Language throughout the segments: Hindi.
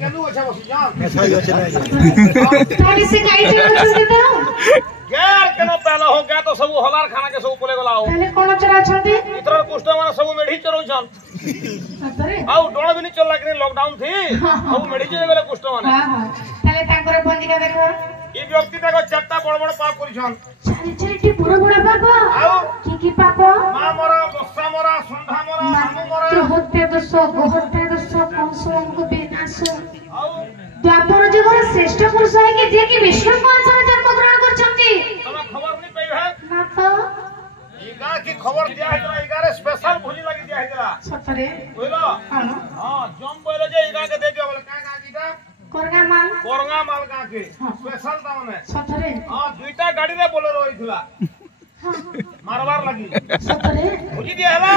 केनु अच्छा बसी जान सही अच्छे नहीं ताली से काई चढ़ाछंती तो गैर केनो पहला हो गया तो सब हलार खाना के सब बोले गला हो ताले कोन चढ़ाछंती इतर कुष्ठ माने सब मेढी चरो छन सतरे आउ डोण भी नहीं चल लागने लॉकडाउन थी सब मेढी चले गले कुष्ठ माने हां हां ताले तांकर बंदिका देखो ई व्यक्ति देखो चारटा बड़ बड़ पाप करि छन चारि चारिटी बड़ बड़ पाप आउ की पाप मां मरा बस्सा मरा सुंढा मरा मामू मरा तो हत्या दोष गोहत्या दोष कंसोम को विनाश आउ द्वापर जुगर श्रेष्ठ पुरुष है कि जे कि विष्णु को अनुसार जन्म ग्रहण करछंती तमे खबर नहीं पई है ना तो ईगा की खबर दिया है ना ईगा रे स्पेशल भोजी लगी दिया है सतरे बोलो हां हां जम बोले जे ईगा के दे दियो बोले का ईगा कोरंगा माल का के स्पेशल ताने सतरे हां दुईटा गाड़ी रे बोलेरो होइथिला मारवार लगी सतरे भोजी दिया है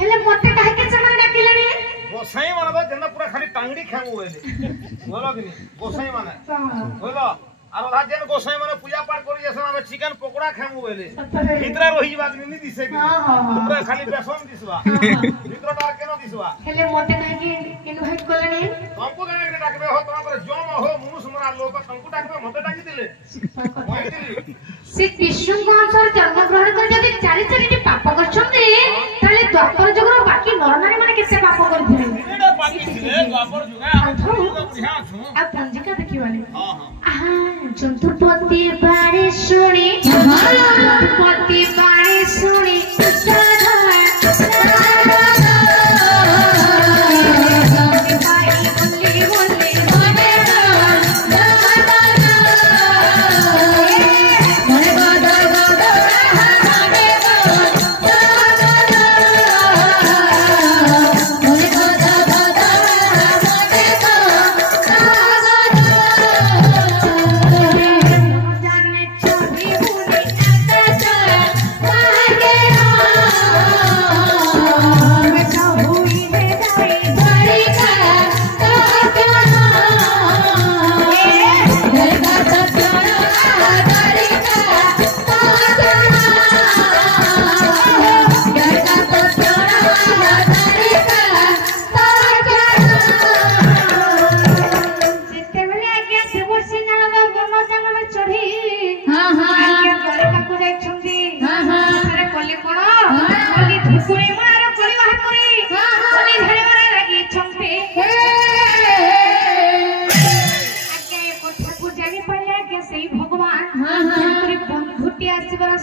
हेले मोटे काहे के चमन डाकिलनी गोसाई माने तो जन्ना पूरा खाली टांगड़ी खेमु होले बोलो कि नहीं गोसाई माने बोलो और आधा जन गोसाई माने पूजा पाठ करी जैसे हमें चिकन पकोड़ा खेमु होले भीतर रोही बात नहीं दिसे कि पूरा खाली बेसन दिसवा भीतर डार केनो दिसवा हेले मोटे काहे के इनवाइट करलनी हमको गाने के डाकबे हो तोरा जम हो मुनुस मरा लोग हमको डाकबे मते डाकी दिले मैं दिली से विष्णु को अनुसार जन्म ग्रहण कर जदि चारि चारिटी पाप करछन्ते ताले द्वापर जुगर बाकी नरनारी माने केते पाप करथिले एडा बाकी थिले द्वापर जुगा बुझा छु आ पंजिका देखिबानी हां हां आहा जंतुपति बारे सुनी जंतुपति बारे सुनी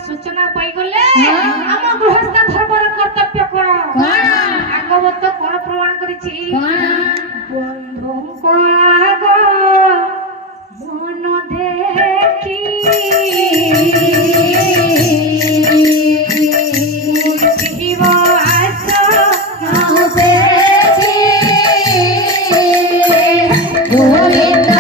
सूचना पाई गले हम गृहस्थ धर्मर कर्तव्य कोन आगवत कोन प्रमाण करिछि बंधु को आगो मन देखी जीव आस न देखी गोविंद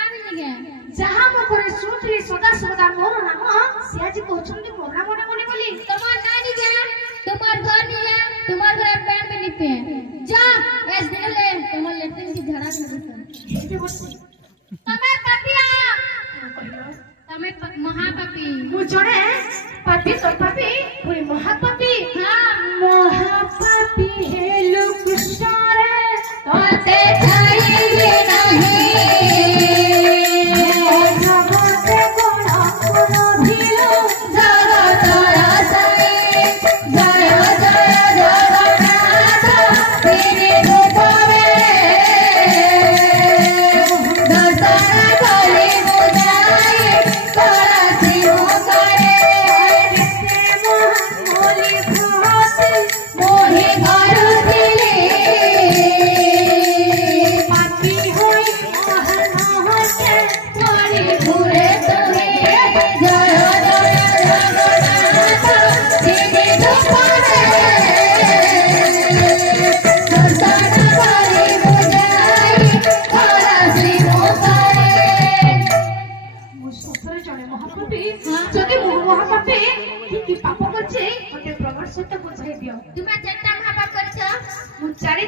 जहाँ मो करे सुनथली सदा सदा मोर नाम सियाजी कहछन्ती मोर नाम मने मने बोली तमार नानी के तुम्हार घर नहीं है तुम्हार घर पैर में लिपे हैं जा ऐस दिन ले तुम्हार लेट्रिन की झड़ा कर तमे पापिया तमे महापापी मुझे पापी तो पापी पूरी महापापी हां महापापी हे लोग सारे तोते चाहिए नहीं जगत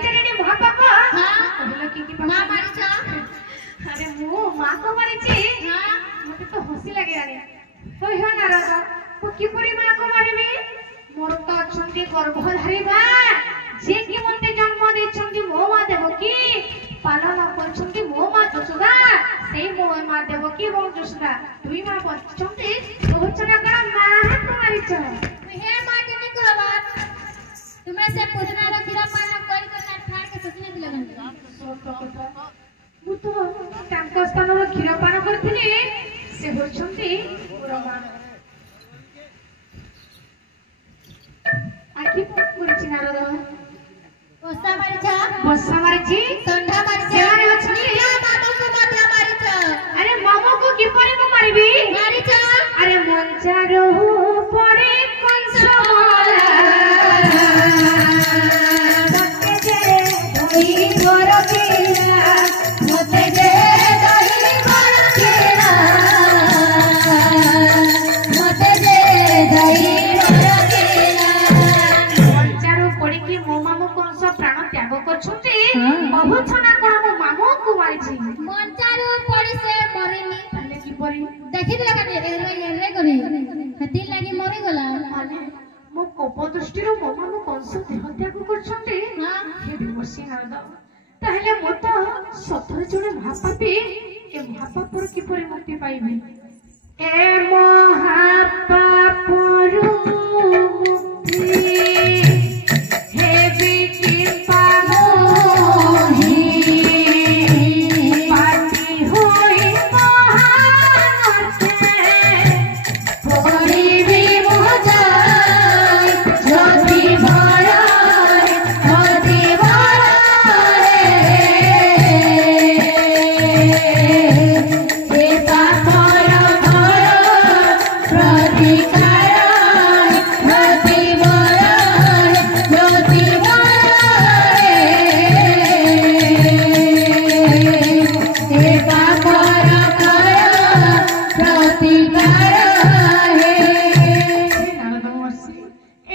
चारिटी महापाप हां कहलो की मां मारिछ अरे मो मां को मारिछि हां मते तो हसी लागे आरे होय हो नारद को किपरि मां को मारिबे मोर तो अछंती गर्भधारी मां जे कि मते जन्म देछंती मो मां देवकी पालन करछंती मो मां जसोदा सेई मो मां देवकी मो जसोदा दुई मां बचछंती सोचना करा मां को मारिछ हे मां के ने कहबा तुम्हें से पुतना रो खीरा पाना कर कर ठाड़ के सोचने दिला मु तो तांको स्थान रो खीरा पान करथिनी से होछंती मोर मां आखि पुरछि नारद बसा मारिछि संधा मारिछि सेवारे अछि मामा को माथा मारिछ अरे मामा को किपरि को मारिबी मारिछ अरे मंचारो परे कंसमाला मते जे दही गोर केला मते जे दही गोर केला मते जे दही गोर केला मंचारो पड़ी की मो मामू कंस प्राण त्याग करछुंती बहुत छना कोन मो मामू को मारिछि मंचारो पड़ी से मरिनी ताले किपरि देखि दिला काटे एरे करी हती लागि मरि गला माने मो कोप दृष्टिरो मो मामू कंस देह त्याग करछुंती हां हे विमर्शी नारद ताहले मो तो सतरे जणे महापापी ए महापापर किपरि मुक्ति पाइबे ए महापापरु मुक्ति हेबे की पामोहि पाटी होई महानते पड़िबे मोजाय जति भराय जति भराय हे पापर घर प्रतिकार जति भराय जति भराय हे पापर घर प्रतिकार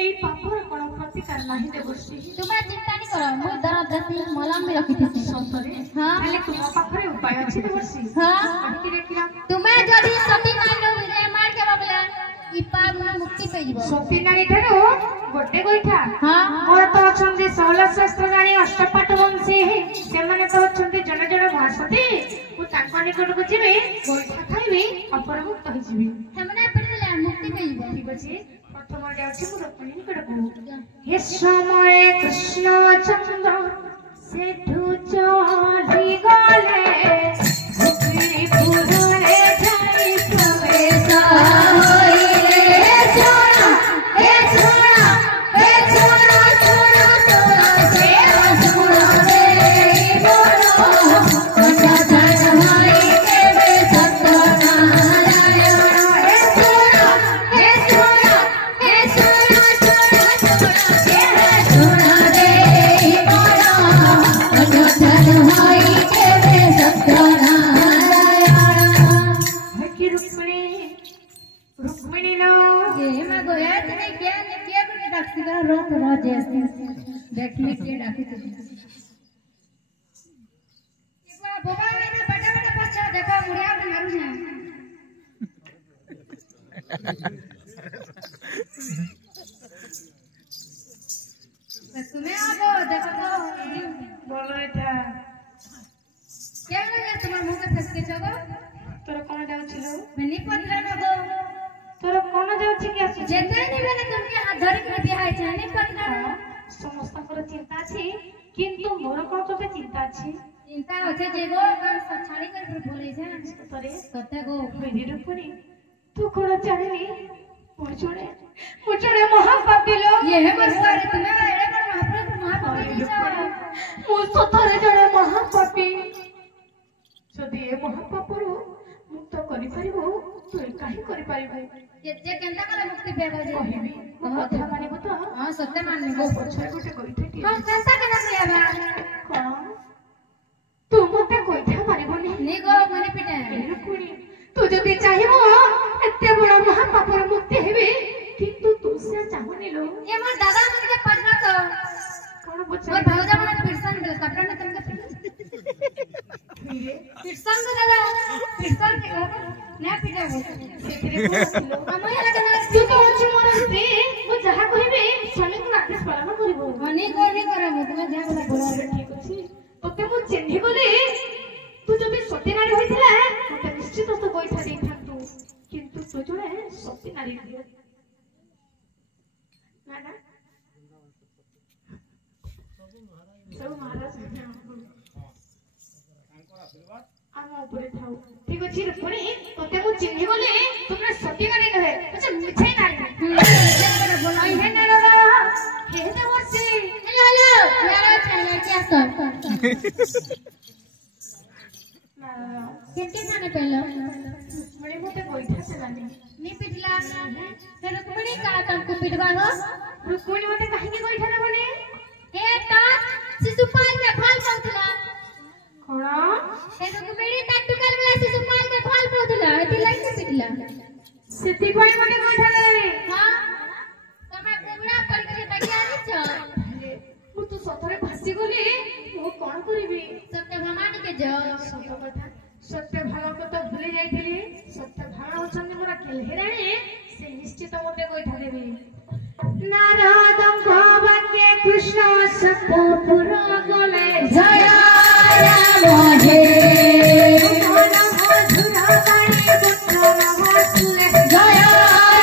এই পাপর কোন প্রতিকার নাহি দেবশ্রী तुम्हें चिंता नहीं करो मु दरद देसी मलम भी रखी थी সন্তরে हां তাহলে তোমার পাখরে উপায় আছে দেবশ্রী हां কি দেখিলাম तुम्हें जदी सती मानो विजय मार के बाबला इपा मुक्ति पे जीव সতী নারী ঠারু গোটে গোইঠা हां মোর তো অছন্তি 16 শাস্ত্র জানি অষ্টপাঠ বংশী সেমানে তো অছন্তি জন জন ভাষতি মু তাଙ୍କ নিকটକୁ ଯିବି গোইঠা খাইবি অপরমুক্ত হইଯିବି हमने पड़ी दिला मुक्ति पे जीव ঠিক আছে প্রথম যাচ্ছি মু রূপণী নিকটକୁ হে সময়ে কৃষ্ণ চন্দ্র সেঠু চড়ি গলে পুরে যাই প্রবেশ হইলে সোনা হে সোনা হে সোনা সোনা সোনা হে সোনা হে বলো কথা জান হই কেবে সত্যনারায়ণ হে সোনা হে সোনা হে সোনা সোনা সোনা হে সোনা হে বলো কথা জান হই কেবে সত্যনারায়ণ কি রুক্মিণী रुक्मिणी नो ये मा गोया तने क्या करके डाक्सी का रोक राजे अस्ति देख में के डाकी तो एक बार बोबा ने बड़ा बड़ा पछा देखो मुड़िया में मारू जा तुम्हें आगो देखो तो बोलो एटा क्या लगे तुम्हार मुंह के फंस के जगो तोर कोन जाउछिलो मैंने पतला न गो तोर कोन जाउछि कि आसु जेते निबे ने तुमके हाथ धरि के बियाह है जाने पतला समस्तकर चिंता अछि किंतु मोर कोन तोते चिंता अछि चिंता होचे जे गो कान छाड़ी कर बोले जा तोरे कते गो मेरी रूपणी तू कोन जानिनी मुझे महापापी लोग ये है मस्तारे तुम्हें एड़े पर महापापी मु सतरे जड़े महापापी जदि ए महापापरु मुक्त करि परिबो तू काहे करि परिबो जे केंता कले मुक्ति पेबो जे कहबी कथा मानिबो तो हां सत्य मानने गो पछय गोटे कइथे कि हां केंता केना सेबा कोन तू मते कइथा मारिबो नी गो मने पिटा रुकुनी तू जदि चाहिबो एते बड़ा महापापर मुक्ति हेबे किंतु तू से चाहनी लो ये मोर दादा मन के पटना तो कोन मोर बुझा भौजा मन पिरसा पिटा हो ଆମେ ତୁ ତ ଅଛି ମୋର ସ୍ତ୍ରୀ ମୁଁ ଯାହା କହିବି ସ୍ୱାମୀଙ୍କୁ ଆଦେଶ ପାଳନ କରିବୁ ଅନେକ ଅନେକ କର ମୁଁ ତୁମେ ଯାହା କଥା ବୋଲ ଠିକ ଅଛି ତତେ ମୁଁ ଚିହ୍ନି ଗଲି ତୁ ଯଦି ସତୀ ନାରୀ ହୋଇଥିଲା ମତେ ନିଶ୍ଚିତ ତୁ କହିଥା ଦେଇଥାନ୍ତୁ କିନ୍ତୁ ତୁ ଜଣେ ସତୀ ନାରୀ ନା ନା ସବୁ ମହାରାଜ ଆମ ଉପରେ ଥାଉ ଠିକ ଅଛି ରୁକ୍ମିଣୀ ତତେ ମୁଁ ଚିହ୍ନି ଗଲି ତୁମେ ସତୀ ନାରୀ ନୁହେଁ ଆଚ୍ଛା ମିଛାଇ ନାରୀ ବୋଲ ହେ ନାର ହେ ଦେବର୍ଷି हेलो हेलो यार चैनल क्या कर केते जाने पहलो ରୁକ୍ମିଣୀ ମତେ କହିଥା ସେଲାନି नी पिटला ते रुक्मिणी का तुमको पिटवा हो ରୁକ୍ମିଣୀ ମତେ କାହିଁକି କହିଥା ଦେବନି ए तो शिशुपाल के फल पौथला କଣ ते रुक्मिणी टटुकल वाला शिशुपाल के फल पौथला एती लाइन से पिटला ସେଥିପାଇଁ ମତେ କହିଥା ଦେବନି हां तमे कोबरा पड़ के तकिया नी छ ମୁଁ ତୁ ସତରେ ଭାସି ଗଲି ମୁଁ କଣ କରିବି सबते भवानी के जो ସତ କଥା ସତ୍ୟ ଭାଗକୁ ତ ଭୁଲି ଯାଇଥିଲି ସତ୍ୟ ଭାଗ ହଉଛନ୍ତି ମୋର କେଲ୍ହେରାଣୀ ସେ ନିଶ୍ଚିତ ମତେ କହିଥା ଦେବି ନାରଦଙ୍କ ବାକ୍ୟ କୃଷ୍ଣ ସତ ପୁର ଗଲେ जय राम हे ମନ ମଧୁର ବାଣୀ ପୁତ୍ର ନମସ୍ତେ जय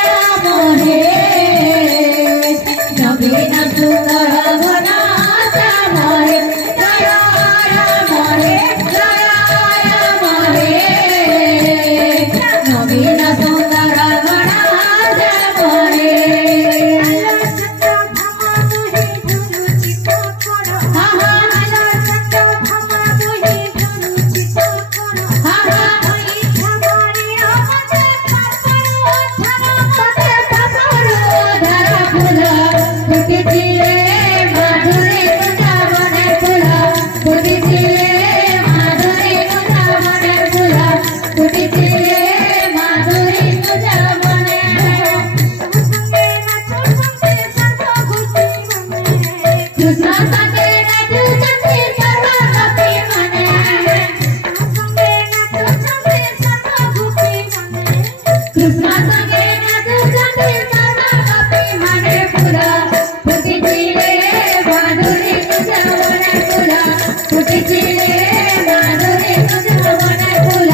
राम हे नवीन सुंदर घना श्यामरे जय राम हे नवीन सुंदर घना श्यामरे ସତ୍ୟ ଭାଗ ମୋହି ଧରୁ ଚିତ କର हा हा ସତ୍ୟ ଭାଗ ମୋହି ଧରୁ ଚିତ କର हा हा ଧରି ଅମତେ ପାପରୁ ଧର मते पापरो धरा फूल फुटिले माधुरी कुंजा बने फूल फुटिले माधुरी कुंजा बने फूल फुटिले माधुरी कुंजा बने संगे नाचो संगे सर्व गोपी बने कृष्ण संगे नाचू चंदी सर्व कपि मने संगे नाचो संगे सर्व गोपी बने कृष्ण संगे नाचू चंदी सर्व कपि मने फूल फुटिले माधुरी कुंजा बने फूल फुटिले माधुरी कुंजा बने फूल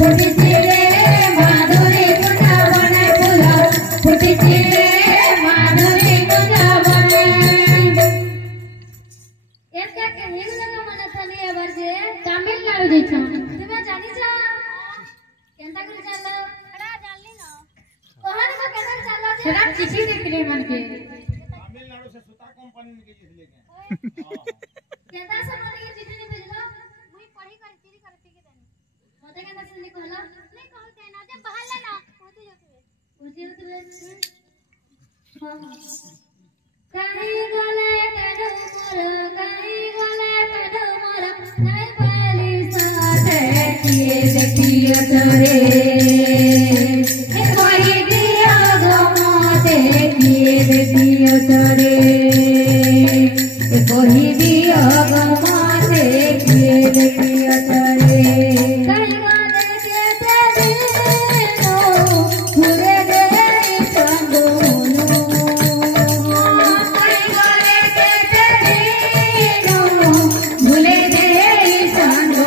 फुटिले माधुरी कुंजा बने फूल फुटिले माधुरी कुंजा बने एका के हेग लगा मना थाली एबार जे तमिलनाडु जइछ तुमे जानि छ केनता कर चलो अरे जानली न ओहन को केनता चलो सेरा चिठी देखले मन के तमिलनाडु से सूता कंपनी में गई लेके केनता से मन के चिठी नहीं भेजलो मुई पढ़ी कर चिठी करती के देनी मते केनता से नहीं कहला नहीं कहते ना जे बाहर ले ना पहुंची जाते हां कहीं गले कदो मोर कहीं गले कदो मोर नहीं पाली साथे किए देखियो तोरे ए कोई दिया गो मोते किए देखियो तोरे ए कोई दिया गो मोते किए देखियो तोरे कहीं गले के तेरे नो पूरे दे संगो भूले दे संगो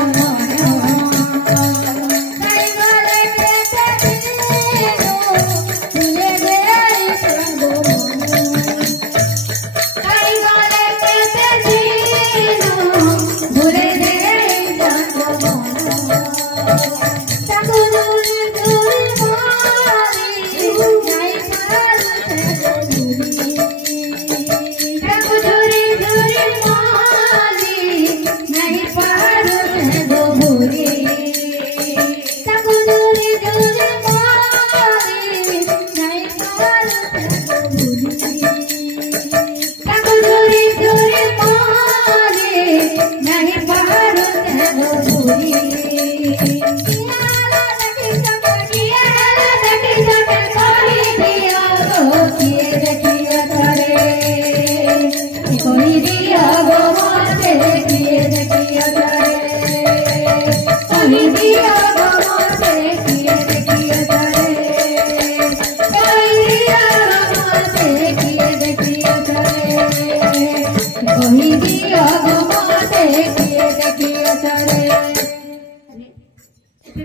किए देखिए करे